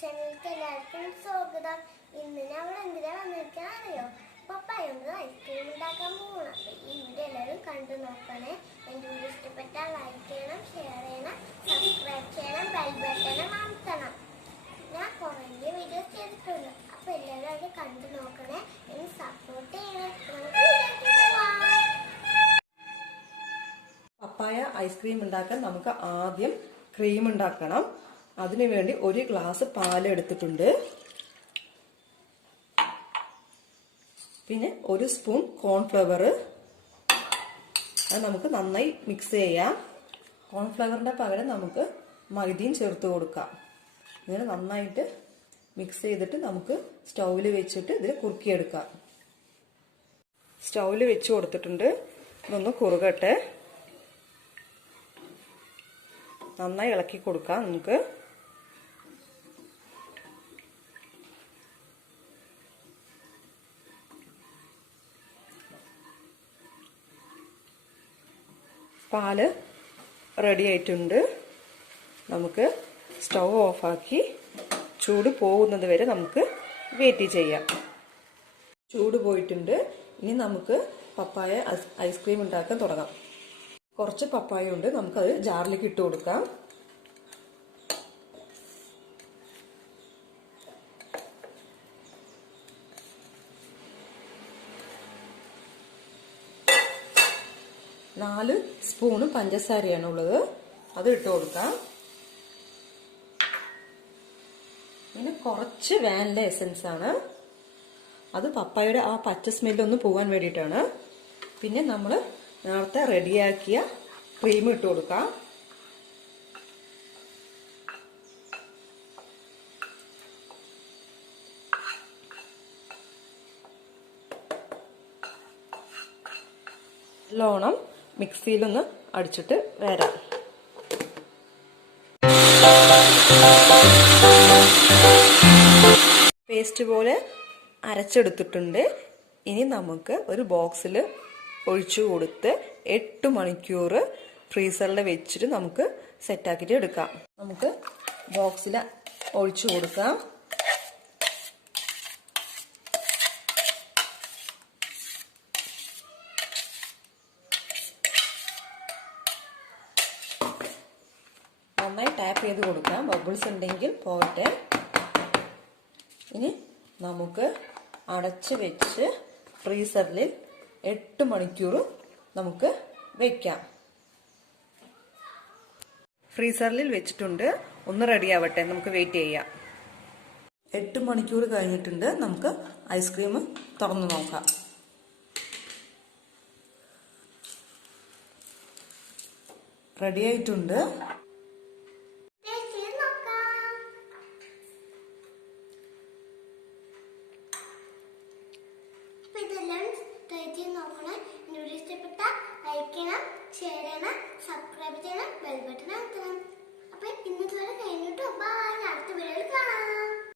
ചാനലിലേക്ക് എല്ലാവർക്കും സ്വാഗതം. ഇന്ന് നമ്മൾ എന്തിനാ വന്നിരിക്കാൻ അറിയോ? പപ്പായ കൊണ്ട് ഐസ്ക്രീം ഉണ്ടാക്കാൻ പോകണം. ഈ വീഡിയോ എല്ലാവരും കണ്ടു നോക്കണേ. എൻ്റെ വീഡിയോ ഇഷ്ടപ്പെട്ടാൽ ലൈക്ക് ചെയ്യണം, ഷെയർ ചെയ്യണം, സബ്സ്ക്രൈബ് ചെയ്യണം, ബെൽ ബട്ടൺ അമർത്തണം. ഞാൻ കുറേ വീഡിയോസ് ചെയ്തിട്ടുണ്ട്, അപ്പോൾ എല്ലാവരും അത് കണ്ടു നോക്കണേ, എന്നെ സപ്പോർട്ട് ചെയ്യണം. പപ്പായ ഐസ്ക്രീം ഉണ്ടാക്കാൻ നമുക്ക് ആദ്യം ക്രീം ഉണ്ടാക്കണം. അതിനുവേണ്ടി 1 ഗ്ലാസ് പാൽ എടുത്തിട്ടുണ്ട്. പിന്നെ 1 സ്പൂൺ കോൺഫ്ലവർ. അത് നമുക്ക് നന്നായി മിക്സ് ചെയ്യാം. കോൺഫ്ലവറിന്റെ പകരം നമുക്ക് മൈദയും ചേർത്ത് കൊടുക്കാം. ഇങ്ങനെ നന്നായിട്ട് മിക്സ് ചെയ്തിട്ട് നമുക്ക് സ്റ്റൗവിൽ വെച്ചിട്ട് ഇതിൽ കുറുക്കിയെടുക്കാം. സ്റ്റൗവിൽ വെച്ച് കൊടുത്തിട്ടുണ്ട്. ഇതൊന്ന് കുറുകട്ടെ. നന്നായി ഇളക്കി കൊടുക്കാം. നമുക്ക് പാല് റെഡി ആയിട്ടുണ്ട്. നമുക്ക് സ്റ്റൗ ഓഫാക്കി ചൂട് പോകുന്നത് വരെ നമുക്ക് വെയിറ്റ് ചെയ്യാം. ചൂട് പോയിട്ടുണ്ട്. ഇനി നമുക്ക് പപ്പായ ഐസ്ക്രീം ഉണ്ടാക്കാൻ തുടങ്ങാം. കുറച്ച് പപ്പായ ഉണ്ട്, നമുക്കത് ജാറിലേക്ക് ഇട്ട് കൊടുക്കാം. നാല് സ്പൂണ് പഞ്ചസാരയാണ് ഉള്ളത്, അത് ഇട്ട് കൊടുക്കാം. പിന്നെ കുറച്ച് വാനില എസൻസ് ആണ്, അത് പപ്പായയുടെ ആ പച്ച സ്മെല്ലൊന്ന് പോകാൻ വേണ്ടിയിട്ടാണ്. പിന്നെ നമ്മൾ നേരത്തെ റെഡിയാക്കിയ ക്രീം ഇട്ട് കൊടുക്കാം. നല്ലോണം മിക്സിയിലൊന്ന് അടിച്ചിട്ട് വരാം. പേസ്റ്റ് പോലെ അരച്ചെടുത്തിട്ടുണ്ട്. ഇനി നമുക്ക് ഒരു ബോക്സിൽ ഒഴിച്ചു കൊടുത്ത് 8 മണിക്കൂർ ഫ്രീസറിൽ വെച്ചിട്ട് നമുക്ക് സെറ്റാക്കിയിട്ട് എടുക്കാം. നമുക്ക് ബോക്സിൽ ഒഴിച്ചു കൊടുക്കാം. നന്നായി ടാപ്പ് ചെയ്ത് കൊടുക്കാം, ബബിൾസ് ഉണ്ടെങ്കിൽ പോകട്ടെ. ഇനി നമുക്ക് അടച്ച് വെച്ച് ഫ്രീസറിൽ 8 മണിക്കൂർ നമുക്ക് വെക്കാം. ഫ്രീസറിൽ വെച്ചിട്ടുണ്ട്, ഒന്ന് റെഡി ആവട്ടെ, നമുക്ക് വെയിറ്റ് ചെയ്യാം. 8 മണിക്കൂർ കഴിഞ്ഞിട്ടുണ്ട്. നമുക്ക് ഐസ്ക്രീം തുറന്നു നോക്കാം. റെഡി ആയിട്ടുണ്ട്.